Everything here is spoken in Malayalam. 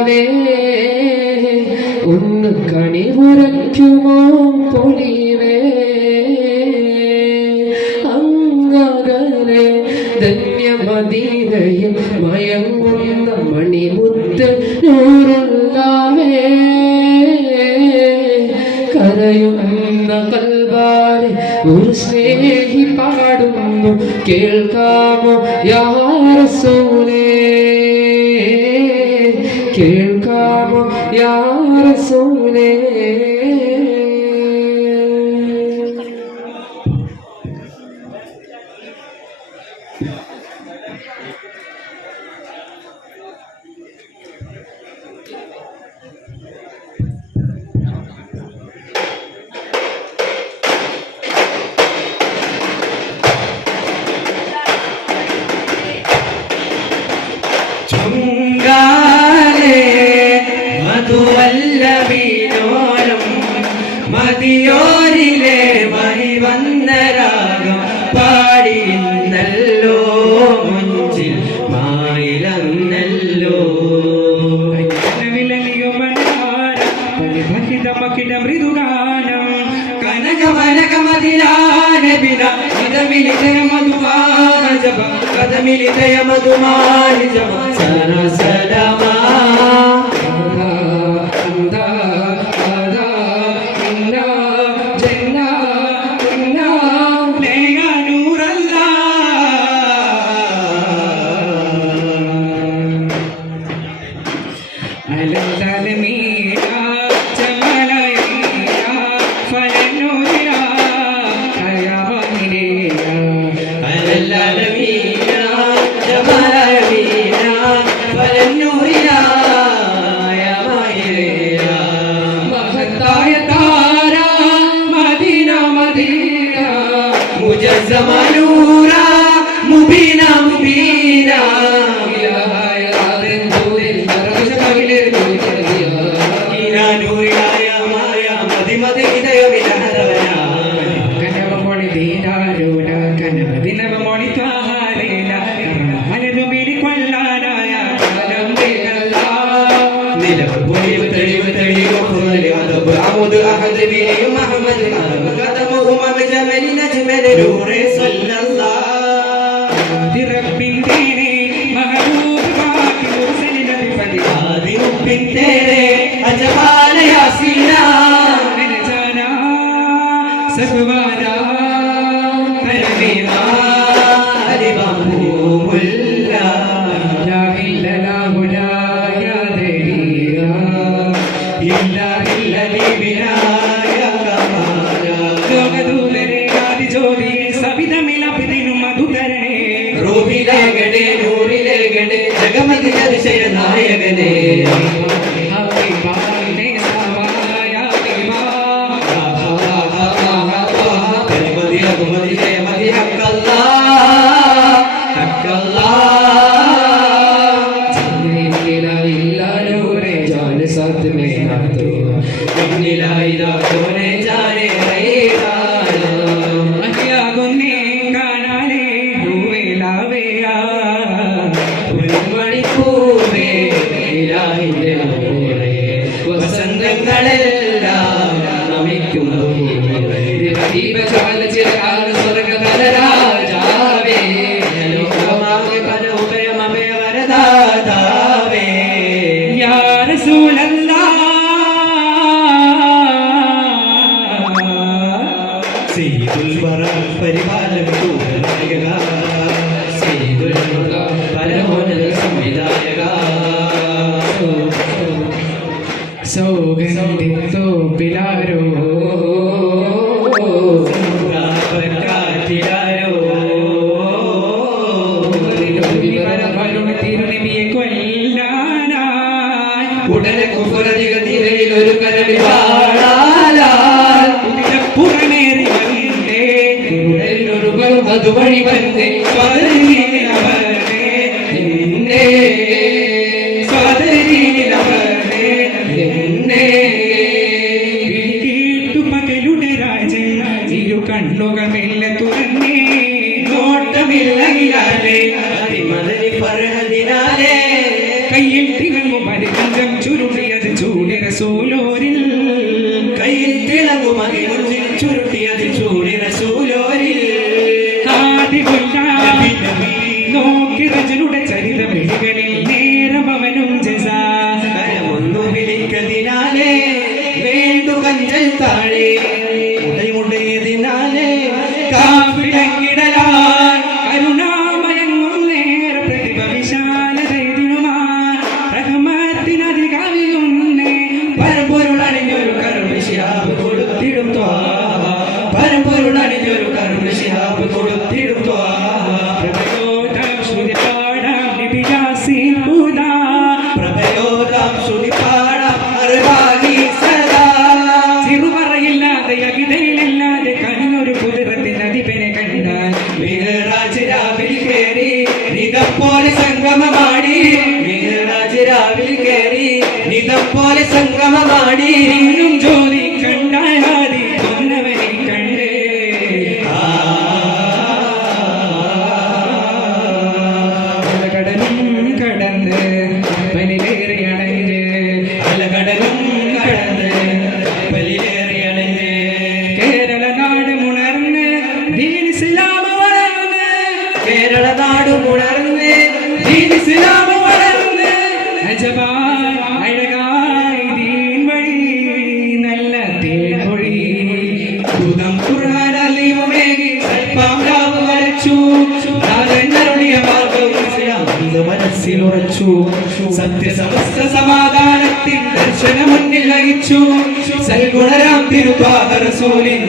കൽബാലേ ഒന്ന് കണിമുറയ്ക്കുമോ പൊലിവേ അങ്ങകലെ ധന്യമദീനയിൽ മയങ്ങുന്ന മണിമുത്ത് നൂറുള്ളവേ കരയുന്ന കൽബാലെ ഒരു സ്നേഹി പാടുന്നു കേൾക്കാമോ യാ റസൂലേ കേൾക്കാമോ യാ റസൂലേ മധുവല്ലവീനോരം മതിയോരിലെ മഹി വന്നരാഗം പാടിയിരുന്നല്ലോ മുഞ്ചിൽ മായിലന്നല്ലോ മൃദുഗാനം കനകമനകമതിലാനബില ഇതമിലിതയ മധുമാനജപ കഥമിലിതയ മധുമാനജപ സരസലമാ മുജസ്സമനൂറാ മുബീനാ മുബീനാ ഇലാഹയ ആദിൻ ദൂരിൽ നരജമയിലെ ഈനാ നൂറിയായ മായ മദിമദി ഇദയമിലഹറവന കനവമൊളി ദീനാരൂന കനവദിനവമൊളി ത്വാഹാലേന കർമ്മലരുമിനി കൊല്ലാനായ അലംബികല്ലാ നിലവ് പൊലിവ് തെളിവ് തെളിവ് ഖുലി അദബ് അമുദ് അഹദ് ബിനി മുഹമ്മദ് അറബ് ഖദമുഹും ബിജമലി നജ്മൽ നൂറെ സല്ലല്ലാഹു റബ്ബിൻ തേരെ മഹബൂബ് ബാക്കി മുർസലിന ബിഫദി ആദി റബ്ബിൻ തേരെ അജമാല യാസീനാ മൻ ജാനാ സബ്വാനാ തൽബീമാ അലിബഹുമുല്ലാ ലാ ഇല്ലല്ലാഹു ലാ യാ ദരീരാ ഇല്ലാ ബില്ലദി ബിനാ യാ കമാലാ ജോഗദൂലരെ ആദി ജ്യോതി സവിധമിലപിദിനു മധുതരണേ റൂഹിലെ ഗണേ നൂറിലെ ഗണേ ജഗമതി അതിശയ നായകനേ വസന്തങ്ങളെല്ലാം നമിക്കുന്നു സ്വർഗരാജാവേ ലോകമാകെ പരോപയമഭയ വരദാതാവേ യാ റസൂലല്ലാഹ് സയ്യിദുൽ വറ പരിപാലക നായക സയ്യിദുൽ മുർദ പരമോന്നത സംവിധായക സൗഗന്ധിത്തോ പിലാരോ കാറ്റിലാരോ തിരുനബിയെ കൊല്ലാനായി ഉടനെ കുഫറതിയിൽ ഒരു കരവിൽ പാടാലാൽ പുറമേറി വന്നേ ഉടനൊരു അതുവഴി വന്നേ കണ്ണുകമില്ല തുറന്നേ നോട്ടമില്ലകിലാലേ അതിമദനി ഫർഹദിനാലേ കയ്യിൽ തികങ്ങും പരികഞ്ചം റസൂലോരിൽ കയ്യിൽ തിളങ്ങുമതി ചുരുട്ടിയതിൽ ചൂടി റസൂലോരിൽ നോക്കി റജലുടെ ചരിത വെളികളിൽ നേരം അവനും ജസാമൊന്നു വിളിക്കതിനാലേ വേണ്ടു കഞ്ചൽ താഴെ ഉടയുടയതിനാലേ കാപ്പിടങ്ങിടലാൽ കരുണാമയങ്ങും നേര പ്രതിഭ വിശാലതയുമാൻ റഹ്മത്തിനധികവിയുന്നേ പരമ്പൊരുളണിഞ്ഞൊരു കരുണശിഹാബ് കൊടുത്തിടും പരമ്പൊരുളണിഞ്ഞൊരു കരുണശിഹാബ് കൊടുത്തിടും ചെറുപറയില്ലാതെ അകിതയിലില്ലാതെ കനിഞ്ഞൊരു കുതിരത്തിന് അധിപനെ കണ്ടാൽ രാവിൽ കയറി നിതപ്പോലെ സംഗമമാടി രാവിൽ കയറി നിതപ്പോലെ സംഗമമാടി ജ്യോതി കണ്ടായാതി കൊന്നവനെ കണ്ടേ കടലും കടന്ന് കപ്പലിലേറി അണഞ്ഞ് കടലും കടന്ന് കപ്പലിലേറി അണഞ്ഞ് കേരള നാട് മുണർന്ന് ദീൻ ഇസ്ലാം വളർന്ന് കേരള നാട് മുണർന്ന് ദീൻ ഇസ്ലാം വളർന്ന് അജബായി അഴകായി ദീൻ വഴി നല്ല തേൻമൊഴി ഭൂതം ഖുർആൻ അലിമുമേകി സൽപ്പാം രാവ് വരച്ചു നാഗന്നരുളിയ മാർഗം മനസ്സിലുറച്ചു സത്യസമസ്ത സമാധാനത്തിൻ ദർശന മുന്നിൽ നയിച്ചു സൽഗുണരാം തിരുപാദ റസൂലിൻ